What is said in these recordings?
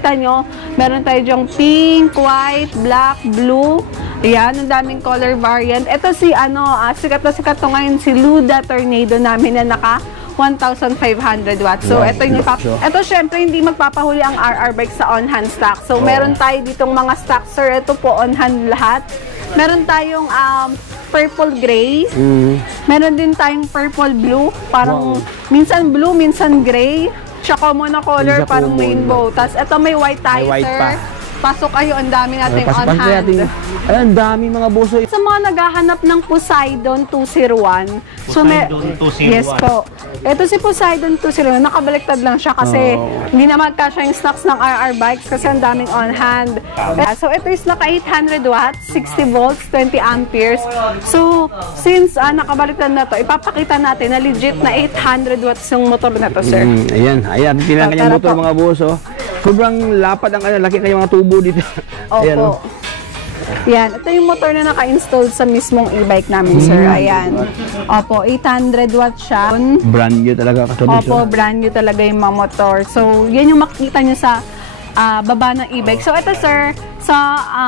Kita nyo, meron tayo dyang pink, white, black, blue. Ayan, ang daming color variant. Ito si sikat na sikat to ngayon, si Luda Tornado namin na naka 1,500 watts. So, ito yung ito syempre hindi magpapahuli ang RR bike sa on-hand stock. So, meron tayo ditong mga stock, sir. Ito po on-hand lahat. Meron tayong purple gray. Meron din tayong purple blue. Parang minsan blue, minsan gray. Tsaka monocolor, parang rainbow. Tapos ito may white tayo, sir. Pasok kayo, ang dami natin on-hand. Ay, ang dami mga boso. Sa mga naghahanap ng Poseidon 201. Poseidon 201. Yes po. Ito si Poseidon 201. Nakabaliktad lang siya kasi hindi na magkasya yung stocks ng RR bikes kasi ang daming on-hand. So, ito is naka 800 watts, 60 volts, 20 amperes. So, since nakabaliktad na to, ipapakita natin na legit na 800 watts yung motor na to, sir. Ayan, tinan kanyang motor mga boso. Sobrang lapad ang laki kanyang mga tubo dito. Opo. Ayan, yan. Ito yung motor na naka-installed sa mismong e-bike namin, sir. Ayan. Opo, 800 watts siya. Brand new talaga. Opo, brand new talaga yung mga motor. So, yan yung makikita nyo sa baba ng e-bike. So, ito, sir, sa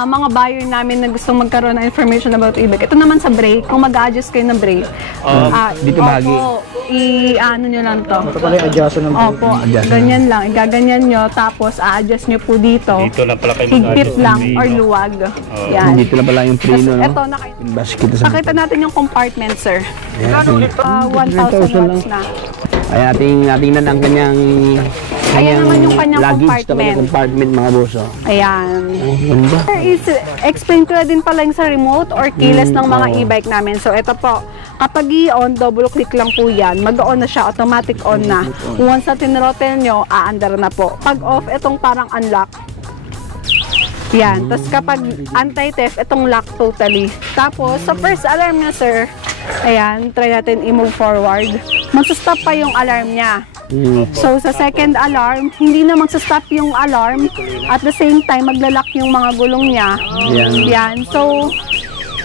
mga buyer namin na gustong magkaroon ng information about e-bike. Ito naman sa brake. Kung mag-adjust kayo ng brake. Dito bahagi. Opo, i-ano nyo lang to. Ito pala yung adjust ng brake. Opo, ganyan lang. Igaganyan nyo. Tapos, a-adjust nyo po dito. Dito lang pala kayo higpit lang or luwag. Yan. Dito lang pala yung preno, no? Ito, nakita natin yung compartment, sir. 1,000 watts na. Ayan, natingnan ang kanyang ayan naman yung kanyang compartment mga boso. Ayan. Explain ko na din pala yung sa remote or keyless ng mga e-bike namin. So, ito po. Kapag i-on, double click lang po yan. Mag-on na siya. Automatic on na. Once na tinrotel nyo, aandar na po. Pag off, itong parang unlock. Yan. Tapos kapag anti-theft, itong lock totally. Tapos, sa first alarm niya, sir, ayan, try natin i-move forward. Magsastop pa yung alarm niya. So, sa second alarm, hindi na magsastop yung alarm. At the same time, maglalak yung mga gulong niya. Yan. So,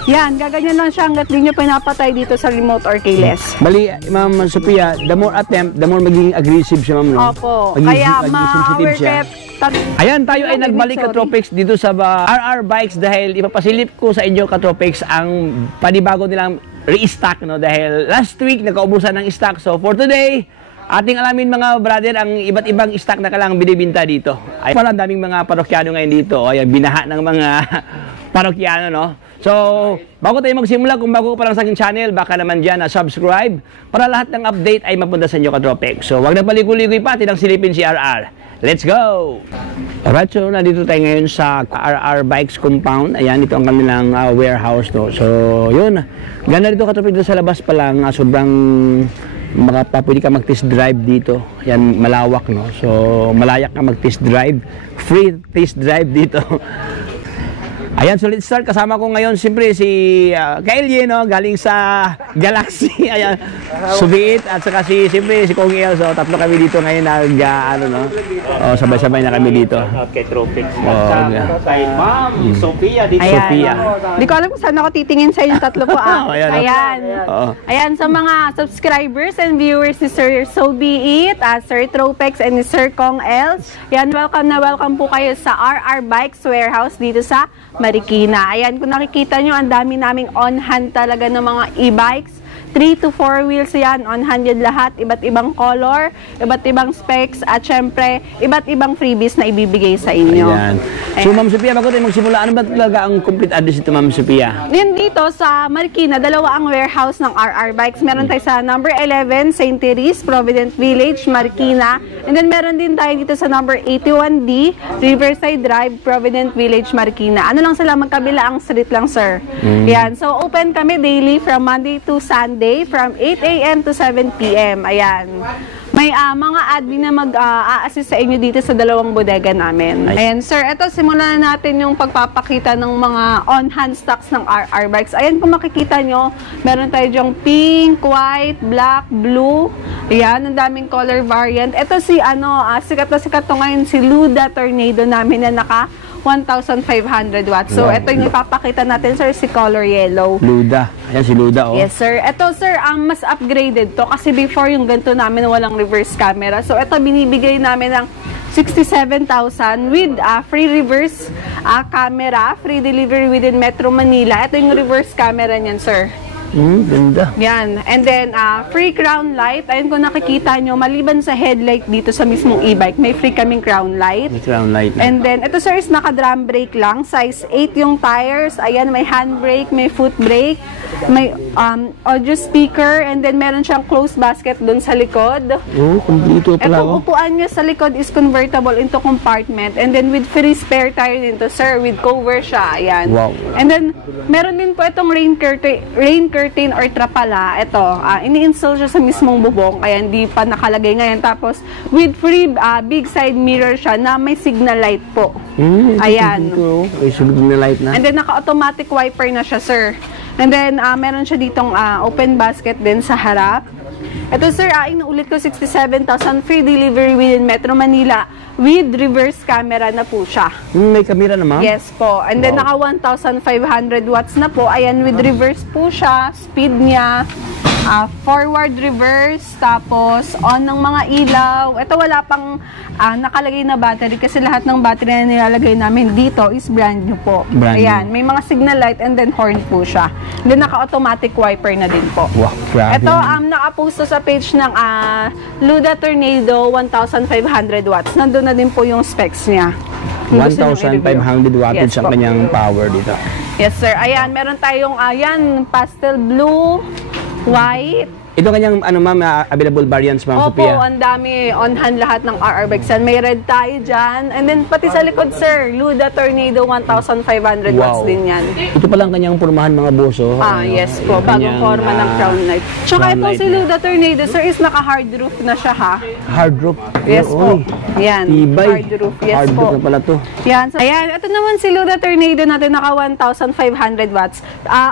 yan, gaganyan lang siya hanggat di nyo pinapatay dito sa remote or keyless. Bali, Ma'am Sophia, the more attempt, the more magiging aggressive siya, Ma'am, no? Opo. Kaya, sensitive siya. Ayan, tayo ay nagbalik Katropics dito sa RR Bikes dahil ipapasilip ko sa inyo Katropics ang panibago nilang re-stock, no? Dahil last week nagkaubusan ng stock. So for today, ating alamin mga brother ang iba't ibang stock na kailangang binibinta dito. Ay, parang daming mga parokyano ngayon dito. Ayan, binaha ng mga parokyano, no? So, bago tayo magsimula, kung bago ka pa lang sa aking channel, baka naman dyan na subscribe para lahat ng update ay mapunta sa inyo Katropics. So, wag na paligoy-ligoy pa, tinang silipin si RR. Let's go! Alright, so nandito tayo ngayon sa RR Bikes compound. Ayan, ito ang kanilang warehouse to. So, yun. Ganda dito Katropics, sa labas pa lang. Sobrang pwede ka mag-test drive dito. Yan, malawak, no? So, malayak ka mag-test drive. Free test drive dito. Ayan, so let's start. Kasama ko ngayon, siyempre, si Kailye, no? Galing sa Galaxy. Ayan, Subiit. At saka siyempre, si Kong El. So, tatlo kami dito ngayon sabay-sabay na kami dito. Kay Tropics. Kay Ma'am Sophia. Sophia. Hindi ko alam kung saan ako titingin sa yung tatlo po. Ayan. Ayan, sa mga subscribers and viewers ni Sir Sobiit, Sir Tropics, and ni Sir Kong El. Ayan, welcome po kayo sa RR Bikes Warehouse dito sa Marikina. Ayan, kung nakikita nyo, ang dami naming on-hand talaga ng mga e-bikes. 3 to 4 wheels yan, on-hand yan lahat. Iba't ibang color, iba't ibang specs, at syempre, iba't ibang freebies na ibibigay sa inyo. Ayan. So, Ma'am Sophia, bago tayo magsimula, ano ba talaga ang complete address ito, Ma'am Sophia? Yan dito sa Marikina, dalawa ang warehouse ng RR Bikes. Meron tayo sa number 11, St. Therese, Provident Village, Marikina. And then meron din tayo dito sa number 81D, Riverside Drive, Provident Village, Marikina. Ano lang sila, magkabila ang street lang, sir. Yan. So, open kami daily from Monday to Sunday from 8 a.m. to 7 p.m. Ayan. May mga admin na mag-a-assist sa inyo dito sa dalawang bodega namin. Ayan, sir, ito, simulan na natin yung pagpapakita ng mga on-hand stocks ng RR Bikes. Ayan, kung makikita nyo, meron tayo dyang pink, white, black, blue. Ayan, ang daming color variant. Ito si, sikat na sikat to ngayon, si Luda Tornado namin na naka 1,500 watts. So, ito yung ipapakita natin, sir, si color yellow. Luda. Ayan, si Luda, oh. Yes, sir. Ito, sir, mas upgraded to kasi before yung ganito namin walang reverse camera. So, ito binibigay namin ng 67,000 with free reverse camera, free delivery within Metro Manila. Ito yung reverse camera niyan, sir. Ganda. Yan. And then, free crown light. Ayun kung nakikita nyo, maliban sa headlight dito sa mismong e-bike, may free kaming crown light. May crown light. And then, ito sir is naka-drum brake lang. Size 8 yung tires. Ayan, may handbrake, may foot brake, may audio speaker, and then meron siyang closed basket dun sa likod. Oh, kumpleto pala. Itong upuan nyo sa likod is convertible into compartment. And then with free spare tire din to, sir. With cover siya. Ayan. Wow. And then, meron din po itong rain curtain or trapala. Ito, ini-install siya sa mismong bubong. Kaya hindi pa nakalagay ngayon. Tapos, with free big side mirror siya na may signal light po. Ayan. May signal light na. And then, naka-automatic wiper na siya, sir. And then, meron siya ditong open basket din sa harap. Ito sir, inuulit ko 67,000 free delivery within Metro Manila with reverse camera na po siya. May camera naman? Yes po. And then naka 1,500 watts na po. Ayan, with reverse po siya. Speed niya. Forward, reverse, tapos on ng mga ilaw. Ito wala pang nakalagay na battery kasi lahat ng battery na nilalagay namin dito is brand new po. Ayan, may mga signal light and then horn po siya. And then naka-automatic wiper na din po. Wow, grabe. Ito, nakaposto sa page ng Luda Tornado 1,500 watts. Nandun na din po yung specs niya. 1,500 wattage Yes, ang kanyang power dito. Yes sir. Ayan, meron tayong pastel blue, white. Ito kanyang available variants, Ma'am Opo, Sophia. ang dami on hand lahat ng RR bikes. May red tayo dyan. And then pati sa likod sir, Luda Tornado 1,500 watts din yan. Ito palang kanyang pormahan mga boso. Yes po, bagong forma ng crown light. Tsaka ito si Luda Tornado sir is naka-hard roof na siya ha. Hard roof? Yes po. Yan, Tibay. hard roof. Yes hard po. roof na pala to. Yan. So, ayan, ito naman si Luda Tornado natin naka 1,500 watts.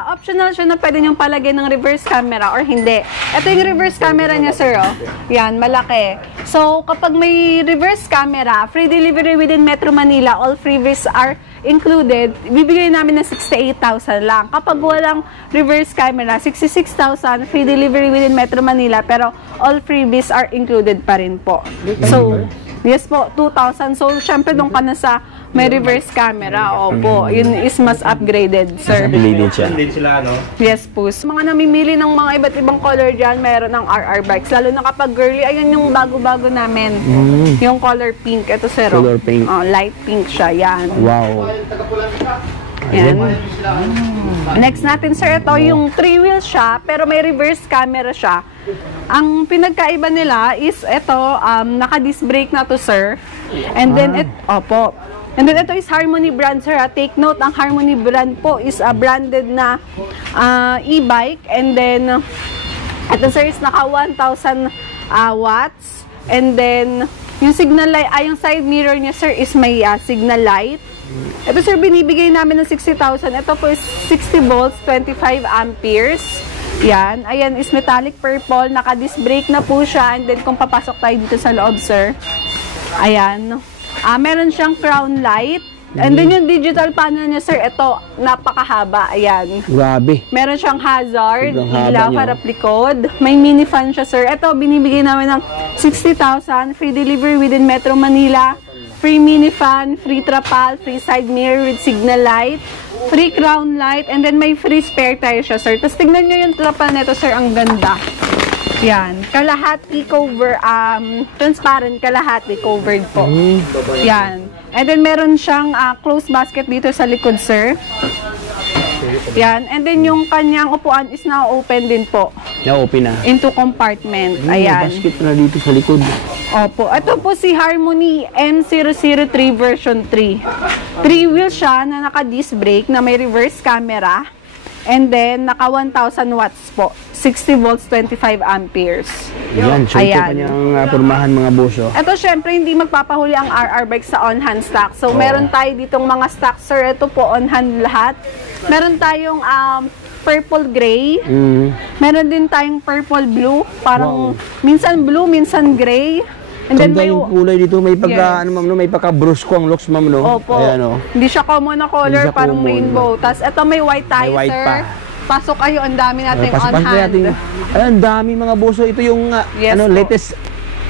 Optional siya na pwede niyong palagay ng reverse camera or hindi. Ito yung reverse camera niya, sir, oh. Yan, malaki. So, kapag may reverse camera, free delivery within Metro Manila, all freebies are included, bibigay namin ng 68,000 lang. Kapag walang reverse camera, 66,000, free delivery within Metro Manila, pero all freebies are included pa rin po. So, yes po, 2,000. So, syempre doon ka na sa may reverse camera. Opo, yun is mas upgraded, sir. Upgraded siya. Din sila, no? Yes po. Sa mga namimili ng mga iba't ibang color dyan, meron ng RR bikes. Lalo na kapag girly, ayun yung bago-bago namin. Yung color pink. Ito, sir. Color pink. Light pink siya. Yan. Wow. Yan. Next natin, sir, ito yung 3-wheel siya, pero may reverse camera siya. Ang pinagkaiba nila is ito, naka-disc brake na to, sir. And then, opo. And then, ito is Harmony brand, sir. Take note, ang Harmony brand po is branded na e-bike. And then, ito, sir, is naka 1,000 watts. And then, yung signal light, yung side mirror niya, sir, is may signal light. Ito, sir, binibigay namin ng 60,000. Ito po is 60 volts, 25 amperes. Yan. Ayan, is metallic purple. Naka-disc brake na po siya. And then, kung papasok tayo dito sa loob, sir. Ayan. Meron siyang crown light. And then yung digital panel niya, sir, ito, napakahaba. Ayan. Grabe. Meron siyang hazard, Sobrang ilaw, haba niya. harap likod. May mini fan siya, sir. Ito, binibigay namin ng 60,000. Free delivery within Metro Manila. Free mini fan, free trapal, free side mirror with signal light, free crown light, and then may free spare tire siya, sir. Tapos tignan nyo yung trapal nito, sir. Ang ganda. Yan. Kalahati cover, transparent, kalahati covered po. Yan. And then meron siyang closed basket dito sa likod, sir. Yan. And then yung kanyang upuan is now open din po. Na-open na. Into compartment. Ayan. Basket na dito sa likod. Opo. Ito po si Harmony M003 version 3. 3-wheel siya na naka-disc brake na may reverse camera. And then, naka 1,000 watts po. 60 volts, 25 amperes. Yan, so ito kanyang pormahan mga boso. Ito, syempre, hindi magpapahuli ang RR bike sa on-hand stock. So, meron tayo ditong mga stock, sir. Ito po, on-hand lahat. Meron tayong purple gray. Meron din tayong purple blue. Parang, minsan blue, minsan gray. And then may yung kulay dito, may pagka, Yes. ma'am, no, may pagka-brusko ang looks, ma'am, no? Opo. Ayan, no? Hindi siya common na color, Hindi siya parang common. rainbow. Tapos ito may white tayo, May white sir. pa. Pasok kayo, ang dami natin Pasok on hand. natin. Ayan, dami mga boso. Ito yung Yes po. latest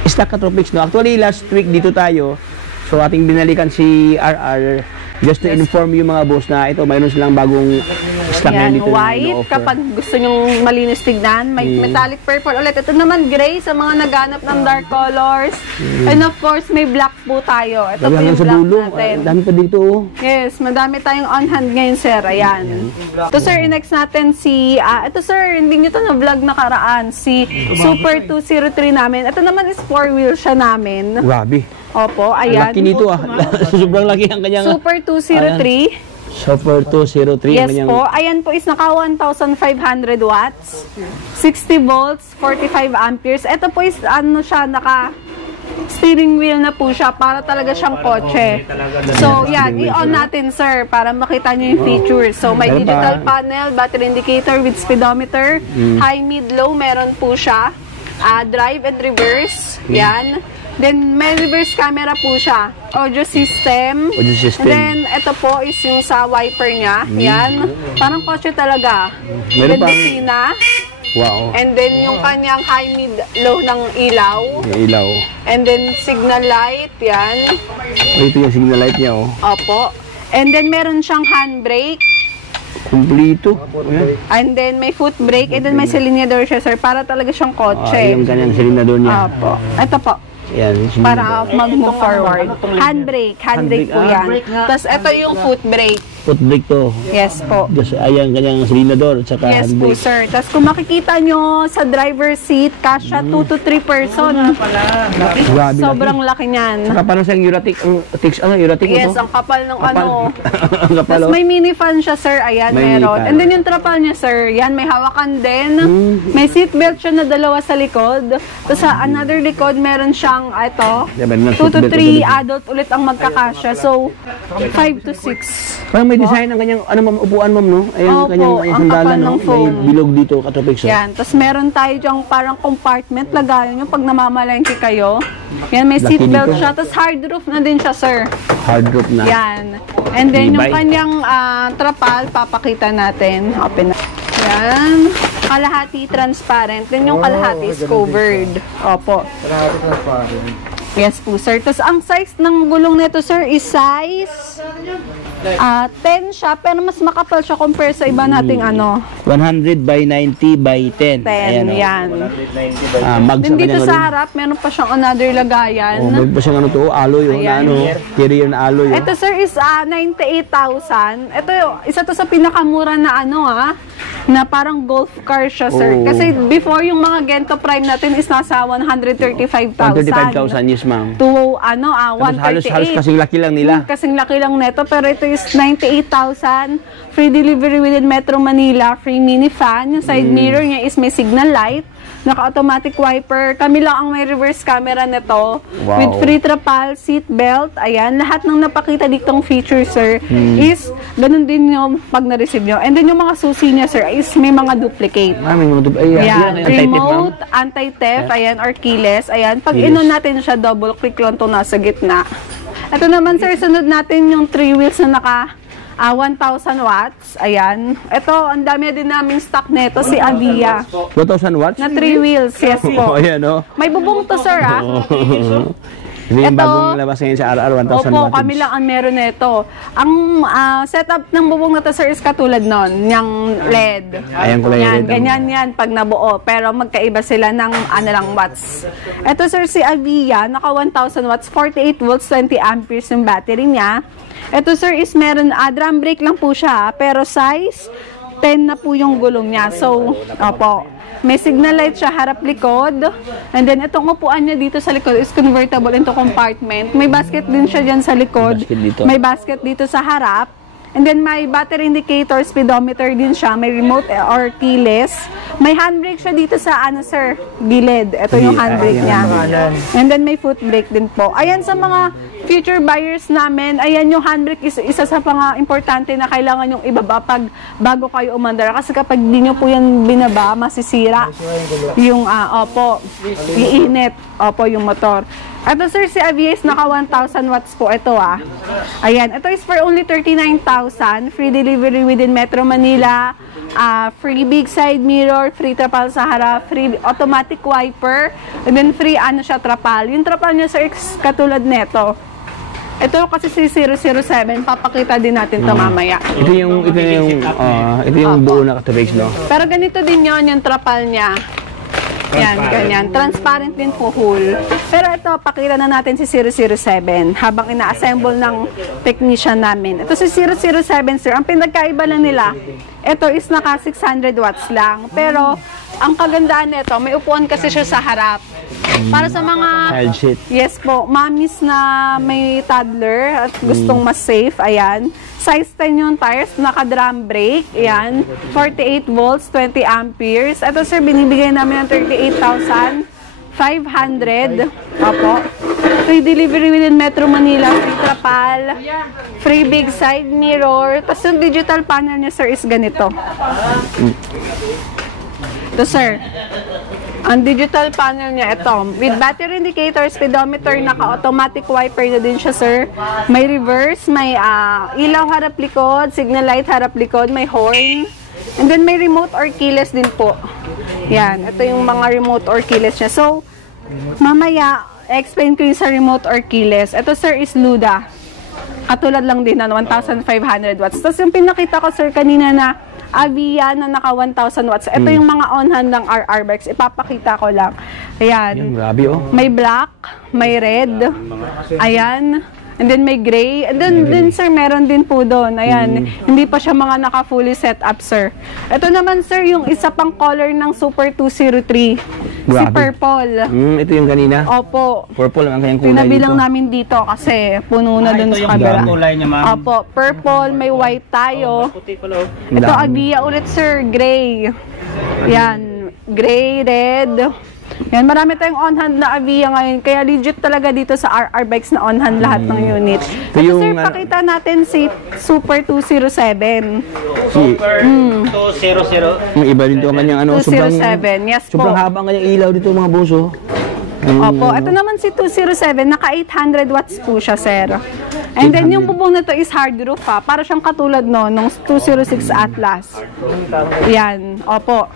stock ka tropics, no? Actually, last week dito tayo, So ating binalikan si RR just to inform yung mga boss na ito mayroon silang bagong stock Yan, ngayon dito white, na offer. kapag gusto nyong malinis tignan, may metallic purple ulit. Ito naman gray sa mga naghanap ng dark colors. And of course, may black po tayo. Ito po Hanggang yung sa black dulo. natin. Dami pa dito. Oh. Yes, madami tayong on hand ngayon, sir. Ayan. Ito, sir, next natin si, ito, sir, hindi nyo ito na-vlog nakaraan. Si Super 203 namin. Ito naman is 4-wheel siya namin. Grabe. Opo, ayan. Laki nito Sobrang laki ang kanyang Super 203. Super 203. Yes ang kanyang, po. Ayan po is naka 1,500 watts, 60 volts, 45 amperes. Ito po is ano siya, naka steering wheel na po siya para talaga siyang kotse. So, yan. I-on natin, sir, para makita nyo yung features. So, may digital panel, battery indicator with speedometer, high, mid, low, meron po siya. Drive and reverse. Yan. Then, may reverse camera po siya. Audio system. Audio system. And then, ito po is yung sa wiper niya. Yan. Parang kotse talaga. Meron Then, pang- busina. wow. And then, yung kanyang high, mid, low ng ilaw. Yung ilaw. And then, signal light. Yan. Ito yung signal light niya. Oh. Opo. And then, meron siyang handbrake. Kumplito. Ayan. And then, may foot brake. And then, may silindador siya, sir. Para talaga siyang kotse. Yung kanyang silindador niya. Opo. Ito po. Yan. Para mag-move forward. Handbrake. Handbrake po yan. Tapos, ito yung foot brake. Foot brake to. Yes po. Just, ayan kanyang silindador at saka Yes po, handbrake. sir. Tapos, kung makikita nyo sa driver's seat, kasya 2 to 3 person. Grabe Sobrang laki niyan. Saka parang siyang Euratic. Euratic Yes, ito? ang kapal ng Kapal. ano. Ang kapal. Tapos Oh. may mini fan siya, sir. Ayan, May meron. mini fan. And then yung trapal niya, sir. Yan, may hawakan din. May seatbelt siya na dalawa sa likod. Tapos sa another likod, meron siyang, ito, Yeah, meron ng 2 to seatbelt 3 na adult ulit ang magkakasya. So, 5 to 6. Parang may design ng kanyang ano ma'am, upuan ma'am, no? Ayan Opo, kanyang ang sandalan, kapal no? ng May foam. bilog dito, katropik siya. Yan. Tapos meron tayo dyang parang compartment. Lagayan nyo pag namamalengke kayo. Yan, may Laki seatbelt dito. siya. Tapos hard roof na din siya, sir. Hard roof na. Yan. And then, yung Tibay. kanyang trapal, papakita natin. Open na. Yan. Kalahati transparent. Then, yung kalahati is covered. Opo. Yes po, sir. Tapos, ang size ng gulong nito, sir, is size 10 siya, pero mas makapal siya compare sa iba nating ano, 100 by 90 by 10. 10. Ayan, oh. Yan. Mag Then, dito kanyang sa ano. harap, meron pa siyang another lagayan. Oh, may pa siyang ano to, alloy, oh, na Ayan. ano, interior na alloy. Oh. Ito, sir, is 98,000. Ito, isa to sa pinakamura na ano, na parang golf car siya, sir. Oo. Kasi before, yung mga Gento Prime natin is nasa 135,000. 135,000, yes ma'am. To, ano, Tapos 138. halos kasing laki lang nila. Kasing laki lang neto, pero ito is 98,000. Free delivery within Metro Manila. Free mini fan. Yung side mirror niya is may signal light. Naka-automatic wiper. Kami lang ang may reverse camera nito. Wow. With free trapal, seat belt. Ayan. Lahat ng napakita ditong features, sir, is ganun din yung pag na-receive nyo. And then yung mga susi niya, sir, is may mga duplicate. May mga ay, Ayan, yan, anti-theft, ma'am. remote, anti-theft, ayan, or keyless. Ayan, pag inon natin siya, double click lang ito nasa gitna. Ito naman, sir, sunod natin yung 3 wheels na naka 1,000 watts. Ayan. Ito, ang dami din namin stock nito, si Avia. 2,000 watts? Na 3 wheels, yes Oh, po. ayan, oh. May bubong to, sir, Hindi yung Ito, bagong labas ngayon sa RR, 1,000 Opo, wattage. kami lang ang meron nito. Ang setup ng bubong na to, sir, is katulad nun, yung LED. Ayan, kulay Yan, red. ganyan yan pag nabuo. Pero magkaiba sila ng ano lang watts. Ito, sir, si Avia, naka 1,000 watts, 48 volts, 20 amperes yung battery niya. Ito, sir, is meron, drum brake lang po siya, pero size 10 na po yung gulong niya. So, opo. May signal light siya harap likod. And then itong upuan niya dito sa likod is convertible into compartment. May basket din siya dyan sa likod. Basket dito. May basket dito sa harap. And then may battery indicator, speedometer din siya. May remote or keyless. May handbrake siya dito sa ano, sir, gilid. Ito yung handbrake niya. And then may foot brake din po. Ayan sa mga future buyers namin, ayan yung handbrake is isa sa mga importante na kailangan yung ibaba pag bago kayo umandar. Kasi kapag di nyo po yan binaba, masisira yung, opo, iinit, opo, yung motor. Ito, sir, si Avia is naka 1,000 watts po ito, Ayan, ito is for only 39,000. Free delivery within Metro Manila. Free big side mirror, free trapal sa harap, free automatic wiper, and then free ano siya, trapal. Yung trapal niya, sir, is katulad neto. Ito kasi si 007, papakita din natin to mamaya. Ito yung buo na ka-tropics, no? Pero ganito din yon yung trapal niya. Yan, ganyan. Transparent din po hull. Pero ito, pakita na natin si 007 habang ina-assemble ng technician namin. Ito si 007, sir. Ang pinagkaiba lang nila, ito is naka 600 watts lang. Pero, ang kagandaan nito, may upuan kasi siya sa harap. Para sa mga Child seat. yes po, mommies na may toddler at gustong mas safe, ayan. Size 10 yung tires, naka-drum brake, ayan. 48 volts, 20 amperes. Ito sir, binibigay namin ng 38,500. Opo. Free delivery within Metro Manila, free trapal, free big side mirror. Tapos yung digital panel niya sir is ganito. Ito sir. Ang digital panel niya, ito. With battery indicator, speedometer, naka-automatic wiper na din siya, sir. May reverse, may ilaw harap likod, signal light harap likod, may horn. And then may remote or keyless din po. Yan, ito yung mga remote or keyless niya. So, mamaya, explain ko yung sa remote or keyless. Ito, sir, is Luda. Katulad lang din na 1,500 watts. Tapos yung pinakita ko, sir, kanina na Avia na naka 1,000 watts. Ito yung mga on-hand ng RR bikes. Ipapakita ko lang. Ayan. Grabe, oh. May black, may red. Ayan. And then may gray. And then sir, meron din po doon. Ayan. Hindi pa siya mga naka-fully set up, sir. Ito naman, sir, yung isa pang color ng Super 203. Si Grabe. Purple. Ito yung kanina. Opo. Purple ang kanyang kulay Pinabilang dito. namin dito kasi puno na dun sa kabila. kulay niya, ma'am. Opo, purple, may white tayo. Puti pala, oh. Ito, Avia ulit, sir, gray. Yan, gray, red. Yan, marami tayong on-hand na Avia ngayon. Kaya legit talaga dito sa RR Bikes na on-hand lahat ng unit. Ito, yung, sir, pakita natin si Super 207. Super 200. Yung iba din to ang kanyang 207, yes po. sobrang haba ang kanyang ilaw dito, mga boso. Opo, ito naman si 207, naka 800 watts po siya, sir. And then yung bubong na to is hard roof ha, para siyang katulad no, nung 206 Atlas. Yan, opo.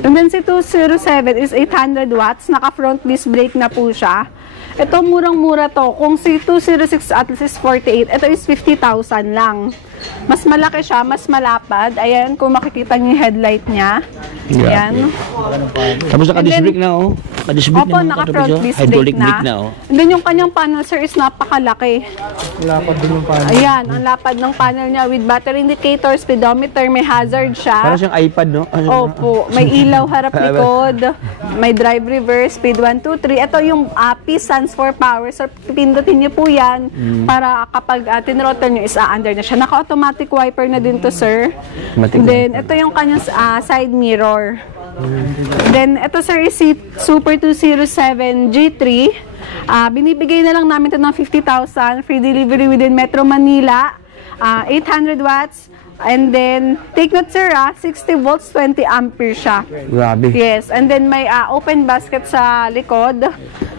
And then si 207 is 800 watts, naka front disc brake na po siya. Ito murang-mura to. Kung si 206 Atlas is 48, ito is 50,000 lang. Mas malaki siya, mas malapad. Ayan, kung makikita niyo yung headlight niya. Ayan. Tapos naka-disc brake na, oh. Naka-disc brake Opo, na, naka-front disc hydraulic brake na. oh. And then yung kanyang panel, sir, is napakalaki. Lapad din yung panel. Ayan, ang lapad ng panel niya with battery indicator, speedometer, may hazard siya. Parang siyang iPad, no? Opo, may ilaw harap likod, may drive reverse, speed 1, 2, 3. Ito yung P stands for power. So, pindutin niyo po yan para kapag tinrottle niyo is under na siya. Naka-automatic wiper na din to, sir. Automatic Then, ito yung kanyang side mirror. Then, ito, sir, is si Super 207 G3. Binibigay na lang namin ito ng 50,000. Free delivery within Metro Manila. 800 watts. And then, take note, sir, 60 volts, 20 amperes siya. Grabe. Yes, and then may open basket sa likod.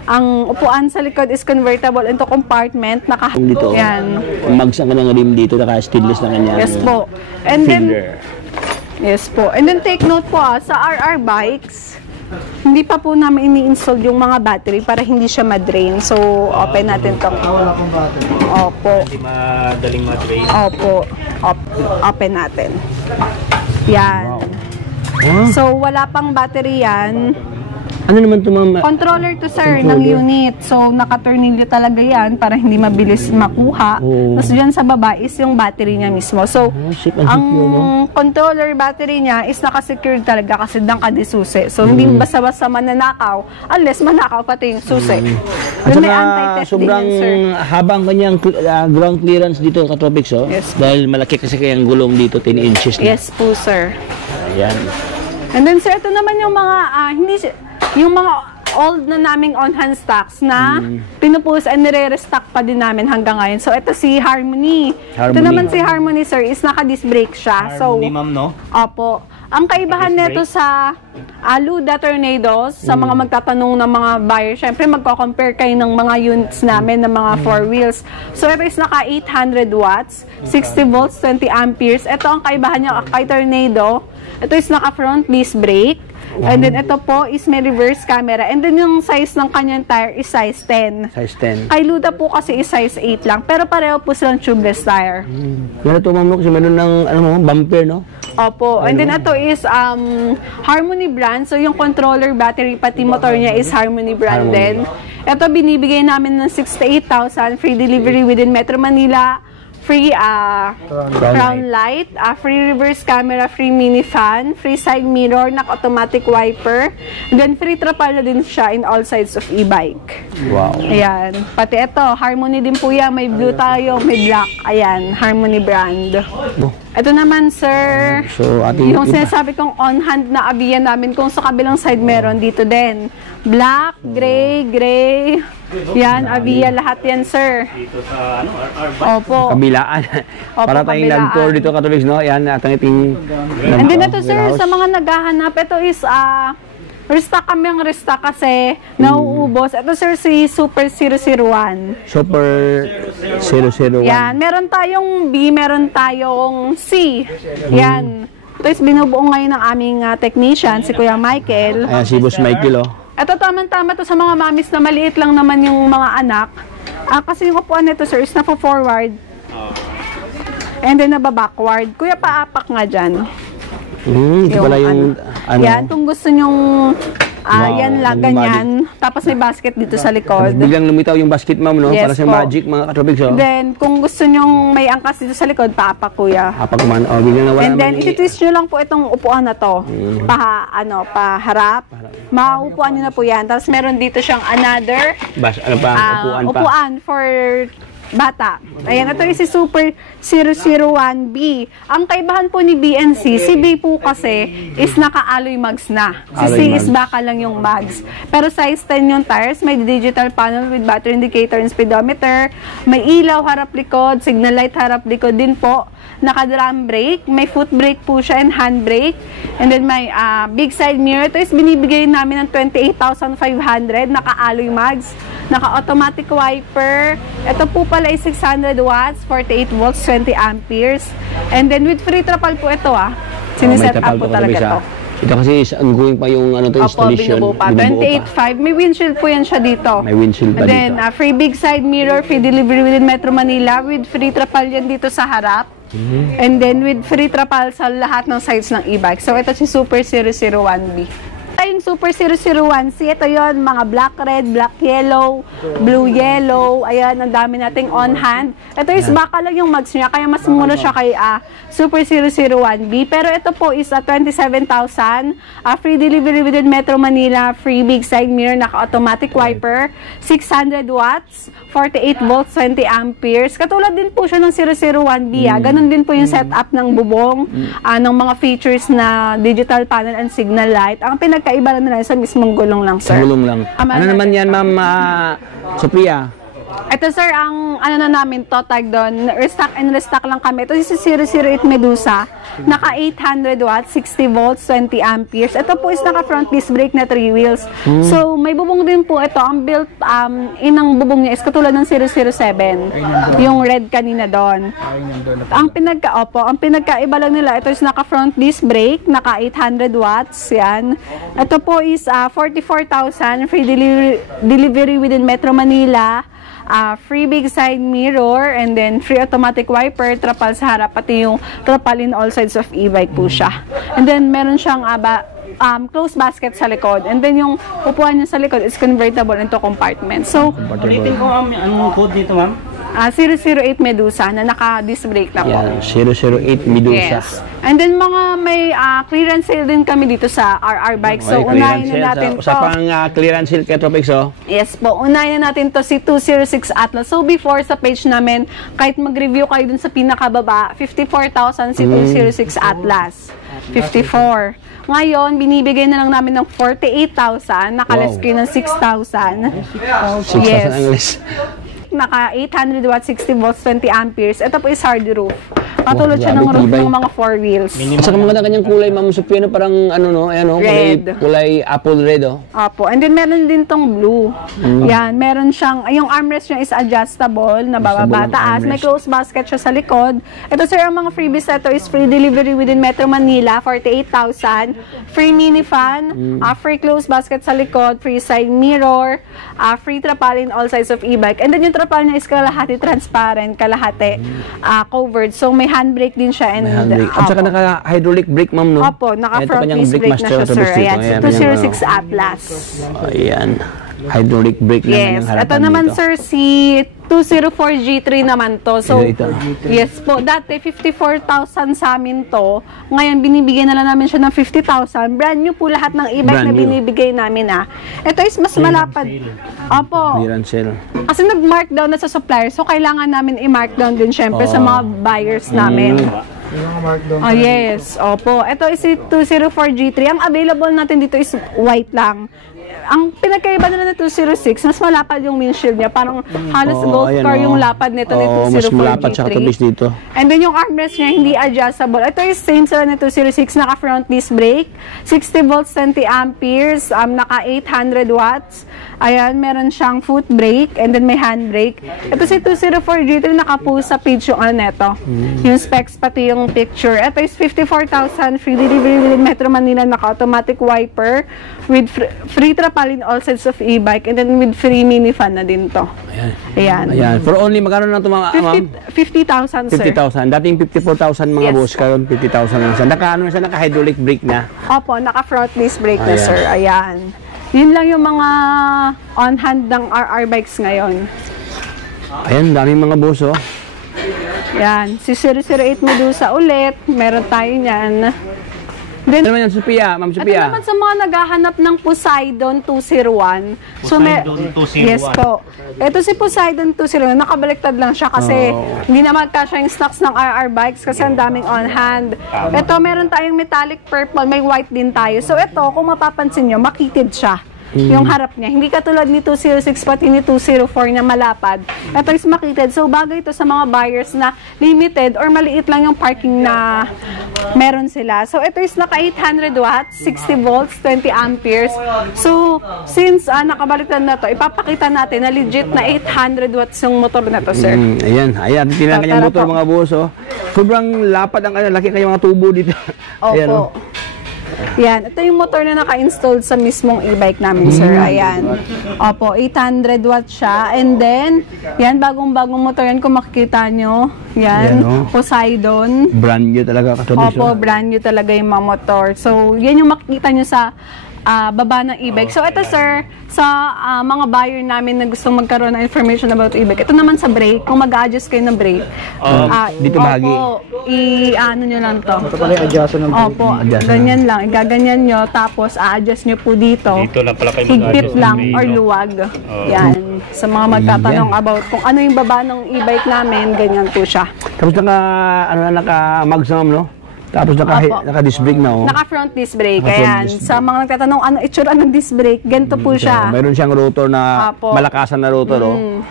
Ang upuan sa likod is convertible into compartment. Dito, Yan. magsang ka ng rim dito, naka-stainless na kanya. Yes po. And then, Fender. yes po. And then take note po, sa RR bikes, hindi pa po namin ini-install yung mga battery para hindi siya ma-drain. So, open natin to. Wala pong battery. Opo. Hindi madaling ma-drain. Opo. Open natin. Yan. Wow. So, wala pang battery yan. Ano naman ito, mga... Controller to, sir, ng unit. So, naka-tornilyo talaga yan para hindi mabilis makuha. Oh. Tapos dyan sa baba is yung battery niya mismo. So, Shit, ang secure, no? controller battery niya is naka-secured talaga kasi dang kadisusi. So, hindi basta-basta mananakaw unless manakaw pati yung susi. At Then may saka, anti-theft din sobrang yan, sir. habang kanyang ground clearance dito sa Tropics, oh. Yes. Dahil malaki kasi kayang gulong dito, 10 inches na. Yes po, sir. Ayan. And then, sir, ito naman yung mga, yung mga old na naming on-hand stocks na pinupush and nire-restock pa din namin hanggang ngayon. So, ito si Harmony. Ito Harmony. naman si Harmony, sir, is naka-disc brake siya. Harmony, ma'am, no? Opo. Ang kaibahan nito sa Luda Tornadoes, sa mga magtatanong ng mga buyer, syempre magko-compare kayo ng mga units namin ng mga 4 wheels. So, ito is naka 800 watts, 60 volts, 20 amperes. Ito ang kaibahan niya kay Tornado. Ito is naka front disc brake. And then ito po is may reverse camera. And then yung size ng kanyang tire is size 10. Size 10. Kay Luda po kasi is size 8 lang. Pero pareho po silang tubeless tire. Yan ito, ma'am, kasi meron ng bumper, no? Opo. And then ito is Harmony brand. So yung controller, battery, pati motor niya is Harmony brand din. Ito binibigay namin ng 68,000. Free delivery within Metro Manila. Free crown light, free reverse camera, free mini fan, free side mirror, automatic wiper, and then free trapal na din siya in all sides of e-bike. Wow. Ayan. Pati ito, Harmony din po yan. May blue tayo, may black. Ayan, Harmony brand. Ito naman, sir, So, ating yung sinasabi kong on-hand na abiyan namin, kung sa kabilang side meron dito din. Black, gray. Yan, abiya lahat yan, sir. Dito sa Opo. kabilaan. Opo, Para tayong kabilaan. land tour dito, Katolik, no? Yan, atang iting... And then ito, sir, sa mga naghahanap, ito is, restock kami ang restock kasi nauubos. Ito, sir, si Super 001. Super 001. Yan, meron tayong B, meron tayong C. Yan. Ito is binubuo ngayon ng aming technician, si Kuya Michael. Ayan, si Boss Michael, oh. Ito, tamang-tama to sa mga mamis na maliit lang naman yung mga anak. Kasi yung upuan nito, sir, is forward. And then naba-backward. Kuya, paapak nga dyan. Ito pala yung... Yan, kung gusto nyong... Wow, yan lang, yung ganyan. Tapos may basket dito sa likod. Biglang lumitaw yung basket, ma'am, no? Yes Para sa po. magic, mga Katolik, so. Then, kung gusto nyong may angkas dito sa likod, paapak, kuya. Hapak man, oh, biglang nawala And then, naman iti-twist nyo lang po itong upuan na to. Paharap. Mauupuan nyo na po yan. Tapos, meron dito siyang another upuan for bata. Ayan, ito yung si Super 001B. Ang kaibahan po ni BNC, si B po kasi is naka-alloy mags na. Si C is baka lang yung mags. Pero size 10 yung tires, may digital panel with battery indicator and speedometer, may ilaw harap-likod, signal light harap-likod din po. Naka-drum brake, may foot brake po siya and hand brake. And then may big side mirror. Ito is binibigay namin ng 28,500, naka-alloy mags, naka-automatic wiper. Ito po pala is 600 watts, 48 volts, 20 amperes. And then with free trapal po ito Siniset up po talaga to. Ito kasi is ongoing pa yung installation. Binubuo pa. 28.5. May windshield po yan siya dito. May windshield pa And then, dito. Free big side mirror, free delivery within Metro Manila with free trapal yan dito sa harap. And then, with free trapal sa lahat ng sides ng e-bike. So, ito si Super 001B. Yung Super 001C, ito yon, mga black red, black yellow, blue yellow, ayan, ang dami nating on hand. Ito is baka lang yung mags niya, kaya mas mura siya kay Super 001B. Pero ito po is 27,000, free delivery within Metro Manila, free big side mirror, naka-automatic wiper, 600 watts, 48 volts, 20 amperes. Katulad din po siya ng 001B. Ganun din po yung setup ng bubong, ng mga features na digital panel and signal light. Ang pinagkaiba lang nila sa mismong gulong lang, sir. Sa gulong lang. Ano naman yan, ma'am Sophia? Ito, sir, ang na namin to, tag doon, restock and restock lang kami. Ito si 008 Medusa, naka 800 watts, 60 volts, 20 amperes. Ito po is naka front disc brake na 3 wheels. So, may bubong din po ito. Ang built inang bubong niya is katulad ng 007. Yung red kanina doon. Ang pinagkaiba lang nila, ito is naka front disc brake, naka 800 watts, yan. Ito po is 44,000, free delivery within Metro Manila. Free big side mirror, and then free automatic wiper, trapal sa harap, pati yung trapal in all sides of e-bike po siya. And then meron siyang closed basket sa likod, and then yung upuan niya sa likod is convertible into compartment. So, Ulitin ko anong code dito, ma'am? 008 Medusa na naka-disc brake na po. Yan, 008 Medusa. Yes. And then may clearance sale din kami dito sa RR Bike. So, unahin na natin to. Usapang clearance sale kay Tropics, oh. Yes po, unahin na natin to si 206 Atlas. So, before sa page namin, kahit mag-review kayo dun sa pinakababa, 54,000 si 206 Atlas. 54. Ngayon, binibigay na lang namin ng 48,000, naka-less screen ng 6,000. 6,000 Yes. ang less. Naka 800 watts, 60 volts, 20 amperes. Ito po is hard roof. Katulad siya ng grabe, roof tibay. ng mga 4 wheels. At saka maganda kanyang kulay, Ma'am Sophia, no? Parang ano, no? Ayan, no? Red. Kulay apple red, oh. Opo. And then meron din tong blue. Yan, meron siyang, yung armrest niya is adjustable, na bababa ang taas. May armrest. closed basket siya sa likod. Ito sir, ang mga freebies na ito is free delivery within Metro Manila, 48,000. Free mini fan, free closed basket sa likod, free side mirror, free trapal in all sides of e-bike. And then yung trapal niya is kalahati transparent, kalahati covered. So may handbrake din siya. And, May handbrake. At saka opo. naka-hydraulic brake, Ma'am, no? Opo, naka-front kanyang disc brake na siya, master sir. service Ayan, dito. si Ayan, 206 Atlas. Ayan. Hydraulic brake na Yes. yung harapan Ito naman, dito. sir, si 204 G3 naman to. So, Ito. yes po. Dati, 54,000 sa amin to. Ngayon, binibigay na lang namin siya ng 50,000. Brand new po lahat ng e-bike Brand na new. binibigay namin, Ito is mas malapad. Opo. Clearance sale. Kasi nag-markdown na sa supplier. So, kailangan namin i-markdown din syempre sa mga buyers namin. Yung mga markdown. Oh, yes. Opo. Ito is si 204 G3. Ang available natin dito is white lang. Ang pinagkaiba nila ng 206, mas malapad yung windshield niya. Parang halos golf ayan, car oh. yung lapad nito ni Oo, 204 mas malapad G3. sa katabis dito. And then yung armrest niya, hindi adjustable. Ito is same sila ng 206, naka front disc brake, 60 volts, 20 amperes, naka 800 watts. Ayan, meron siyang foot brake, and then may handbrake. Ito si 204 G3, naka-post sa page yung ano neto. Yung specs, pati yung picture. Ito is 54,000, free delivery within Metro Manila, naka-automatic wiper, with free trapal in all sides of e-bike, and then with free mini fan na din to. Ayan. Ayan. For only, magkano lang ito, Ma'am? 50,000, sir. 50,000. Dating 54,000 mga Yes. boss. Karon 50,000 lang siya. Naka-hydraulic brake na. Opo, naka-front disc brake na, Ayan. sir. Ayan. Yun lang yung mga on-hand ng RR bikes ngayon. Ayan, daming mga boss, oh. Yan. Si 008 Medusa ulit. Meron tayo niyan. Then, Ano naman yan, Sophia? Ma'am ito Sophia? naman sa mga naghahanap ng Poseidon 201. Poseidon 201. Yes po. Ito si Poseidon 201. Nakabaliktad lang siya kasi hindi na magkasya yung stocks ng RR bikes kasi ang daming on hand. Ito, meron tayong metallic purple. May white din tayo. So ito, kung mapapansin nyo, makitid siya. Yung harap niya. Hindi katulad ni 206 pati ni 204 na malapad. Ito is makitid. So bagay ito sa mga buyers na limited or maliit lang yung parking na meron sila. So ito is naka 800 watts, 60 volts, 20 amperes. So since nakabaliktad na to, ipapakita natin na legit na 800 watts yung motor na to, sir. Ayan. Ayan. Tingnan So, kanyang tara motor, po. mga boss, oh. Sobrang lapad ang laki kanyang mga tubo dito. Ayan, oh. Opo. Yan. Ito yung motor na naka-installed sa mismong e-bike namin, sir. Ayan. Opo, 800 watts siya. And then, yan, bagong-bagong motor yan. Kung makikita nyo, yan, Yan, oh. Poseidon. Brand new talaga katabis, Opo, oh. brand new talaga yung mga motor. So, yan yung makikita nyo sa baba ng e-bike. So, ito, sir, sa mga buyer namin na gustong magkaroon ng information about e-bike. Ito naman sa brake, kung mag-adjust kayo ng brake. dito bahagi. Opo, i-ano nyo lang to. Ito pala yung adjustment ng brake. Opo, Adjust ganyan lang. Igaganyan nyo, tapos a-adjust nyo po dito. Dito lang pala kayo Higpit mag-adjust ng lang brake, or no? luwag. Yan. Sa mga magtatanong about kung ano yung baba ng e-bike namin, ganyan po siya. Tapos naka-mags na, Ma'am, no? Tapos Opo. naka-disc brake na, oh. Naka-front disc brake. Naka-front Ayan. disc Sa mga nagtatanong, ano itsura ng disc brake, ganito po siya. Mayroon siyang rotor na Opo. malakasan na rotor, oh.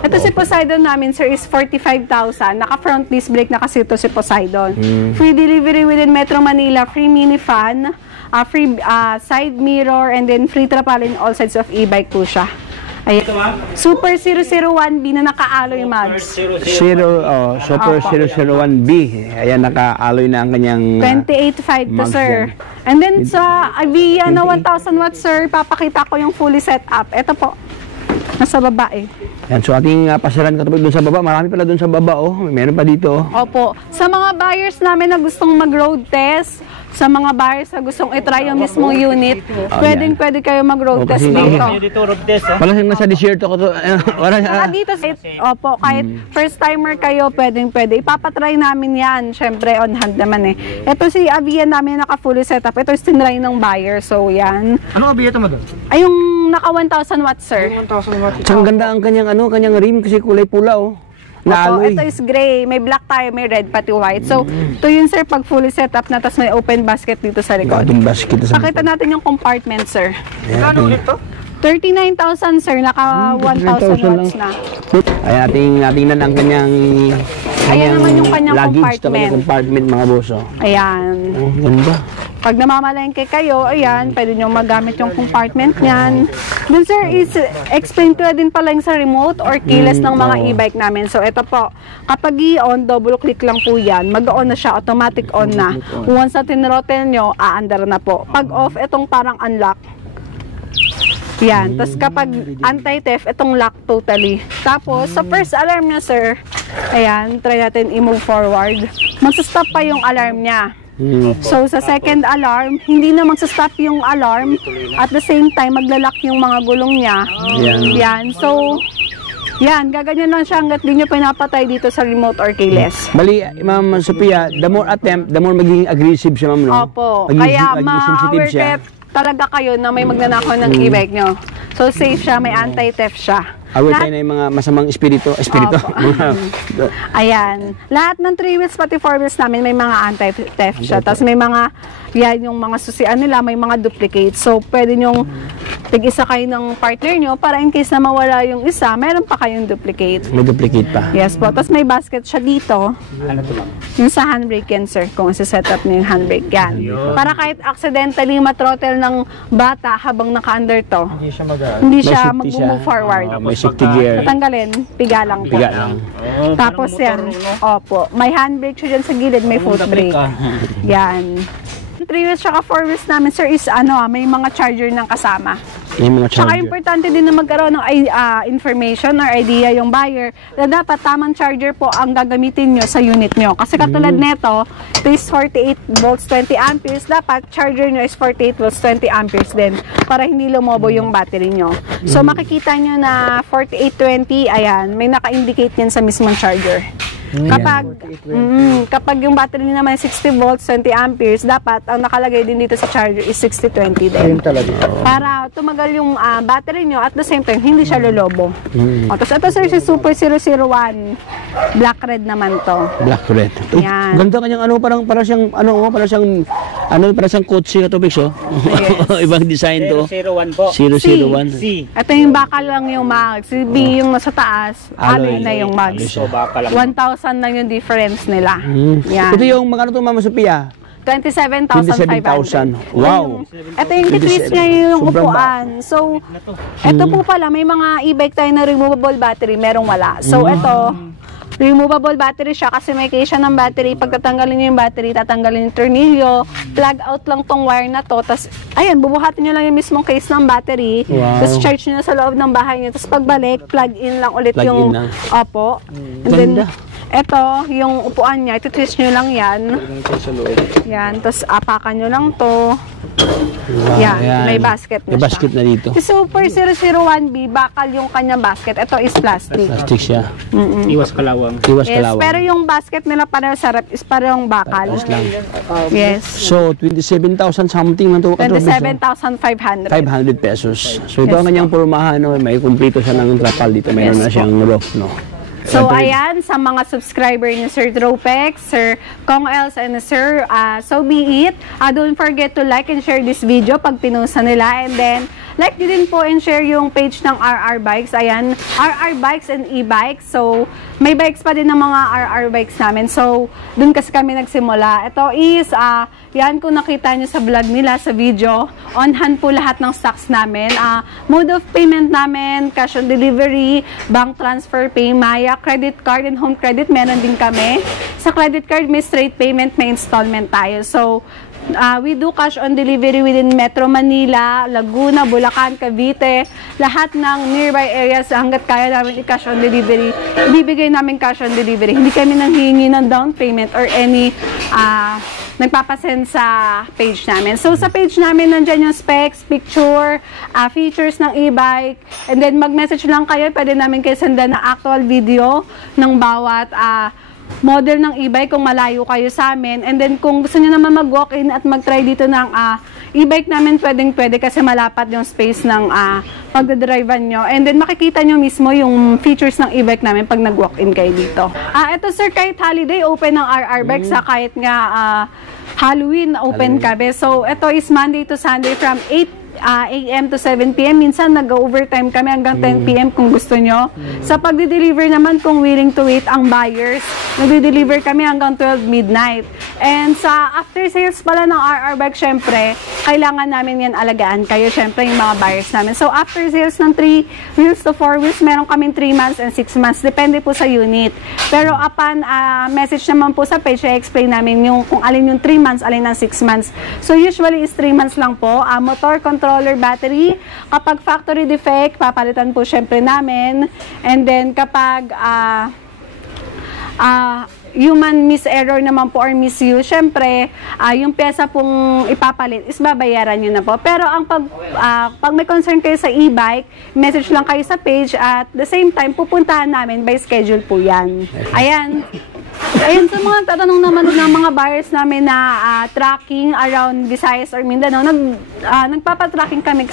Ito si Poseidon namin, sir, is 45,000. Naka-front disc brake na kasi ito si Poseidon. Free delivery within Metro Manila, free mini fan, free side mirror, and then free trapal in all sides of e-bike po siya. Ayan. Super 001B na naka-alloy mags. Super 001B. Ayan, naka-alloy na ang kanyang 28.5 to, mags sir. yan. And then sa Avia na 1,000 watts, sir, papakita ko yung fully set up. Ito po. Nasa baba eh. Yan, so ating pasiran katabi doon sa baba. Marami pala doon sa baba, oh. Meron pa dito, oh. Opo. Sa mga buyers namin na gustong mag-road test, sa mga buyers na gustong i-try yung mismong unit, pwede kayo mag-road test kasi- dito. Kayo dito, road test, ha? Wala siyang nasa desierto ko to. Saka dito, opo, kahit first timer kayo, pwede. Ipapatry namin yan. Syempre, on hand naman eh. Ito si Avia namin naka-fully setup. Ito is tinry ng buyer. So, yan. Ano abiyata mo doon? Ay, yung naka 1,000 watts, sir. 1,000 watts. Ang ganda ang kanyang rim kasi kulay pula, oh. Opo, Na-alloy. ito is gray. May black tayo, may red, pati white. So, ito yun, sir, pag fully set up na, tapos may open basket dito sa likod. Ating basket sa Pakita natin yung compartment, sir. Ano ulit to? 39,000, sir. Naka 1,000 39,000 watts na. Ay, ating natingnan ang kanyang Ayan naman yung kanyang luggage, compartment. compartment mga boss. Oh. Ayan. Oh, ganda. Pag namamalengke kayo, ayan, pwede nyo magamit yung compartment niyan. Then sir, explain ko na din pala yung sa remote or keyless ng mga e-bike namin. So ito po, kapag i-on, double click lang po yan, mag-on na siya, automatic on na. Once na tinrotel nyo, aandar na po. Pag off, itong parang unlock. Yan. Tapos kapag anti-theft, itong lock totally. Tapos, sa first alarm niya sir, ayan, try natin i-move forward. Magsastop pa yung alarm niya. So, sa second alarm, hindi na magsastop yung alarm. At the same time, maglalak yung mga gulong niya. Yan. So, yan. Gaganyan lang siya hanggat di nyo pinapatay dito sa remote or keyless. Bali, Ma'am Sophia, the more attempt, the more magiging aggressive siya, ma'am, no? Opo. Magiging, Kaya, magiging sensitive siya. ma-aware talaga kayo na may magnanakaw ng e-bike nyo. So, safe siya. May anti-theft siya. Aware tayo na yung mga masamang espiritu. Ayan. Lahat ng 3 wheels pati 4 wheels namin may mga anti-theft siya. Tapos may mga, yan yung mga susian nila, may mga duplicate. So, pwede nyong tig-isa kayo ng partner nyo para in case na mawala yung isa, meron pa kayong duplicate. May duplicate pa. Yes po. Tapos may basket siya dito. Yung sa handbrake yan, sir. Kung set up niyo yung handbrake yan. Para kahit accidentally matrottle ng bata habang naka-under to, hindi siya mag-move forward. May safety gear. Tatanggalin, piga lang po. Piga lang. Tapos yan, opo, may handbrake siya dyan sa gilid, may foot brake. Yan. 3 wheels tsaka 4 wheels namin, sir, is may mga charger ng kasama. Yung mga Tsaka charger. importante din na magkaroon ng information or idea yung buyer na dapat tamang charger po ang gagamitin nyo sa unit nyo. Kasi katulad neto, ito is 48 volts 20 amperes. Dapat charger nyo is 48 volts 20 amperes din para hindi lumobo yung battery nyo. So makikita nyo na 4820, ayan, may naka-indicate yan sa mismong charger. Kapag yung battery niya naman 60 volts 20 amperes, dapat ang nakalagay din dito sa charger is 6020 din. Para tumagal yung battery nyo at the same time hindi siya lolobo. Tapos ito sir, si Super 001 black red naman to. Black red. Yan. Ganda kanyang parang siyang kotse na topics, oh. Yes. Ibang design to. 001 po. 001. C. Ito yung bakal lang yung mag. Si B yung nasa taas, alloy na yung mags. So, baka lang. 1,000 lang yung difference nila. Yan. Ito yung magkano to, Ma'am Sophia? 27,500. 27,000. Wow. Ito yung kitwist niya yung upuan. So, ito po pala, may mga e-bike tayo na removable battery, merong wala. So, ito, removable battery siya kasi may case siya ng battery. Pag tatanggalin nyo yung battery, tatanggalin yung tornilyo, plug out lang tong wire na to. Tapos, ayan, bubuhatin nyo lang yung mismong case ng battery. Wow. Tapos, charge nyo na sa loob ng bahay nyo. Tapos, pagbalik, plug in lang ulit Plug yung, in na. opo. And then, Ganda. ito, yung upuan niya, iti-twist nyo lang yan. Yan, tapos apakan nyo lang to. Yan, Ayan. may basket na May basket siya. na dito. Si Super 001B, bakal yung kanyang basket. Ito is plastic. Plastic siya. Iwas kalawang. Iwas Yes, kalawang. pero yung basket nila pareho sa rep is parehong bakal. Tapos lang. Yes. So, 27,000 something lang to. 27,500. 500 pesos. So, ito ang kanyang pormahan. No? May kumplito siya ng trapal dito. Mayroon na siyang roof. No? So, ayan, sa mga subscriber ni Sir Tropex, Sir Kong Els, and Sir So Be It, don't forget to like and share this video pag pinusa nila. And then, like nyo din po and share yung page ng RR Bikes. Ayan, RR Bikes and e-bikes. So, may bikes pa din ng mga RR Bikes namin. So, dun kasi kami nagsimula. Ito is, yan kung nakita nyo sa vlog nila, sa video, on hand po lahat ng stocks namin. Mode of payment namin, cash on delivery, bank transfer, pay Maya, credit card and home credit, meron din kami. Sa credit card, may straight payment, may installment tayo. So, we do cash on delivery within Metro Manila, Laguna, Bulacan, Cavite, lahat ng nearby areas hanggat kaya namin i-cash on delivery. Ibibigay namin cash on delivery. Hindi kami nanghihingi ng down payment or any nagpapasend sa page namin. So, sa page namin, nandyan yung specs, picture, features ng e-bike, and then mag-message lang kayo, pwede namin kayo sendan na actual video ng bawat model ng e-bike kung malayo kayo sa amin. And then kung gusto niyo naman mag-walk-in at mag-try dito ng e-bike namin, pwedeng-pwede kasi malapat yung space ng pagdadrivean nyo. And then makikita nyo mismo yung features ng e-bike namin pag nag-walk-in kayo dito. Ito sir, kahit holiday, open ng RR Bikes, kahit nga Halloween, open kami. So ito is Monday to Sunday from 8 AM to 7 PM. Minsan nag-overtime kami hanggang 10 PM kung gusto nyo. Sa pagde-deliver naman, kung willing to wait ang buyers, nagde-deliver kami hanggang 12 midnight. And sa after sales pala ng RR Bike, syempre, kailangan namin yan alagaan kayo, syempre, yung mga buyers namin. So after sales ng 3 wheels to 4 wheels, meron kaming 3 months and 6 months. Depende po sa unit. Pero upon message naman po sa page, i-explain namin yung kung alin yung 3 months, alin ang 6 months. So usually is 3 months lang po. Motor, controller, battery. Kapag factory defect, papalitan po syempre namin. And then kapag human miss-error naman po or misuse, syempre, yung pyesa pong ipapalit is babayaran nyo na po. Pero ang pag may concern kayo sa e-bike, message lang kayo sa page at the same time, pupuntahan namin by schedule po yan. Ayan. Ayun, sa mga tatanong naman ng mga buyers namin na tracking around Visayas or Mindanao, nagpapatracking kami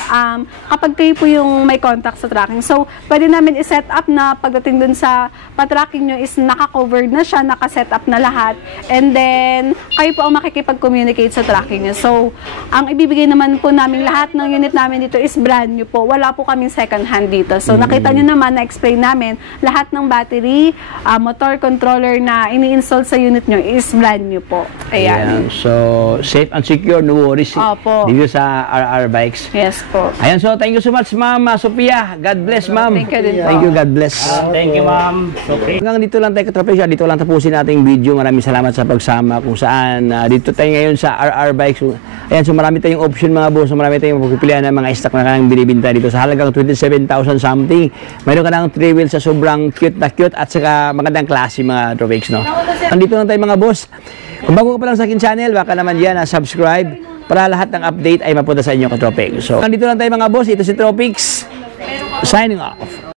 kapag kayo po yung may contact sa tracking. So, pwede namin i-set up na pagdating dun sa patracking nyo is naka-covered na siya, naka-set up na lahat. And then, kayo po ang makikipag-communicate sa tracking nyo. So, ang ibibigay naman po namin lahat ng unit namin dito is brand new po. Wala po kaming second hand dito. So, nakita nyo naman, na-explain namin, lahat ng battery, motor controller na ini-install sa unit nyo is brand new po. Ayan. So, safe and secure, no worries. Opo. Dito sa RR Bikes. Yes po. Ayan, so thank you so much, Ma'am Sophia. God bless, Ma'am. Thank you din po. Thank you, God bless. Thank you, ma'am. Okay. Hanggang dito lang tayo, Katropix. Dito lang tapusin nating video. Maraming salamat sa pagsama kung saan. Dito tayo ngayon sa RR Bikes. Ayan, so marami tayong option mga boss. Marami tayong pagpipilian ng mga stock na kanyang binibinta dito sa halagang 27,000 something. Mayroon ka ng 3 wheels sa sobrang cute na cute at saka magandang klase mga Katropix, no? Nandito lang tayo mga boss. Kung bago ka pa lang sa akin channel, baka naman yan subscribe para lahat ng update ay mapunta sa inyo, Katropix. So, nandito lang tayo mga boss. Ito si Tropix. Signing off.